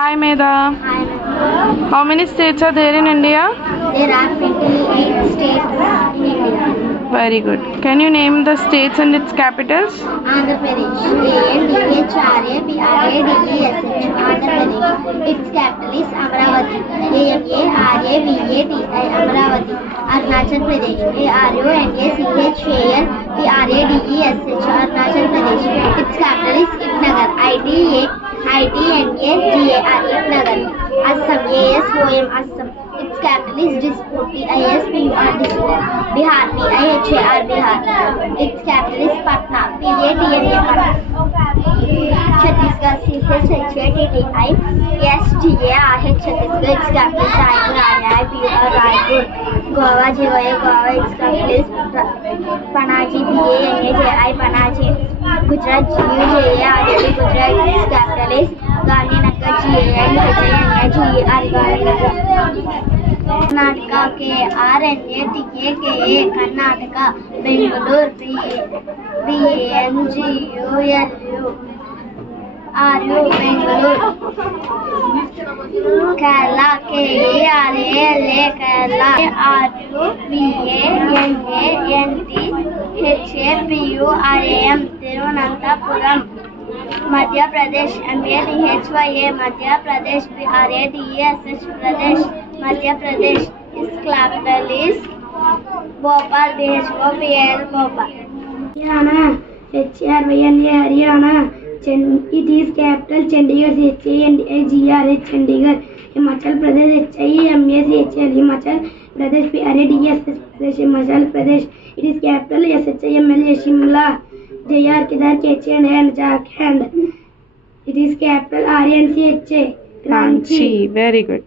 Hi Medha. Hi. How many states are there in India? There are 28 states in India. Very good. Can you name the states and its capitals? Andhra Pradesh. ANDHRAPRADESH. Andhra Pradesh. Its capital is Amravati. AMARAVATI. Amravati. Arunachal Pradesh. ARUNACHAL PRADESH. Arunachal Pradesh. Its capital is Itnagar. ITNAGAR. Itnagar. Assam. ASOM. Assam. Its capital is Dispur. DISPUR. Dispur. Bihar. BIHAR. Bihar. Its capital is Patna. PATNA. Patna. Chhattisgarh. CHHATTI. SGARH. Chhattisgarh. Its capital is Raipur. RAIPUR. Raipur. Goa. Goa. Its capital is Panaji. PANAJI. Panaji. Gujarat. GUJARAT. Gujarat. Its capital is Gandhinagar. GANDHINAGAR. Gandhinagar. Karnataka. KRNATAKA. Karnataka. Bangalore. BANGULURU. Bangalore. Kerala. KERALA. Kerala. RUVANANTHAPURAM. Thiruvananthapuram. Madhya Pradesh. MADHYA. Madhya Pradesh. PRADESH. Pradesh. Madhya Pradesh. Its capital is Bhopal. BHOPAL. Bhopal. Haryana. HRYANA. Haryana. It is capital Chandigarh. CHANDIGR. Chandigarh. Himachal Pradesh. HIMACHL. Himachal Pradesh. PRADESH. Pradesh. Himachal Pradesh. It is capital SHIML. Shimla. JR Kedar. KCH. Jharkhand. It is capital RNCHA. Ranchi. Very good.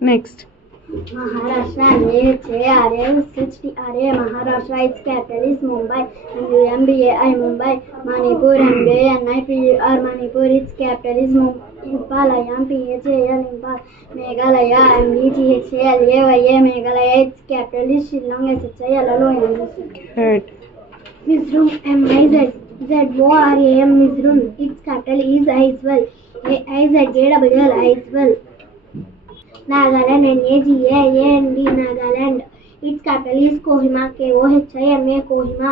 Next. Maharashtra. MAHRA. Maharashtra. Its capital is Mumbai. MUMBAI. Mumbai. Manipur. MANIPUR. Manipur. Its capital is Impal. PHAL. Impal. Meghalaya. MEGHALAYA. Meghalaya. Its capital is Shillong. SHILLONG. Good. Mizoram. MIZZORAM. Mizoram. Its capital is Aizawl. AIZAWL. Aizawl. Nagaland. NAGALAND. Nagaland. Its capital is Kohima. KOHIMA. Kohima.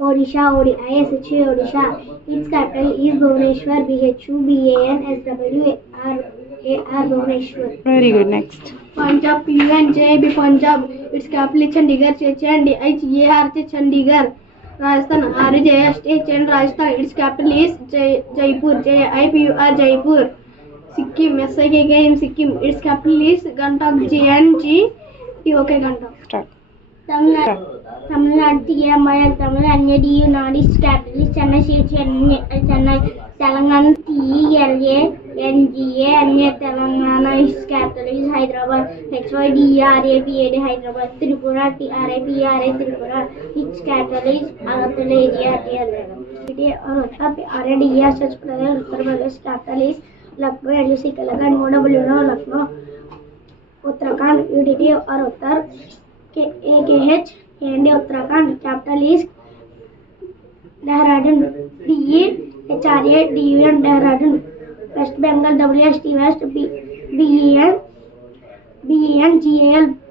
Odisha. ODISHA. Odisha. Its capital is Bhubaneswar. BHUBANSWAR. Bhubaneswar. Very good. Next. Punjab. PUNJAB. Punjab. Its capital is Chandigarh. CHANDIGAR. Chandigarh. Rajasthan. RJSTHN. Rajasthan. Its capital is Jaipur. JIPUR. Jaipur. Sikkim. SIKKIM. Sikkim. Its capital is Gangtok. GNGTOK. Gangtok. Start. Tamil Nadu. TMIL. Nadu. Its capital is Chennai. Chennai. Telangana. TELANGA. Telangana. Its capital is Hyderabad. HYDRAPAD. Hyderabad. Tripura. TRIPRA. Tripura. Its capital is Agartala. PRADESH. Uttar Pradesh. Capital is Lucknow. Lucknow. Uttarakhand. UTT or Uttar KH. Uttarakhand. Capital is Dehradun. DEHRADUN. Dehradun. West Bengal. WST. West. BENGAL.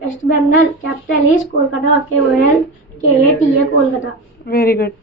West Bengal. Capital is Kolkata. KOLKATA. Kolkata. Very good.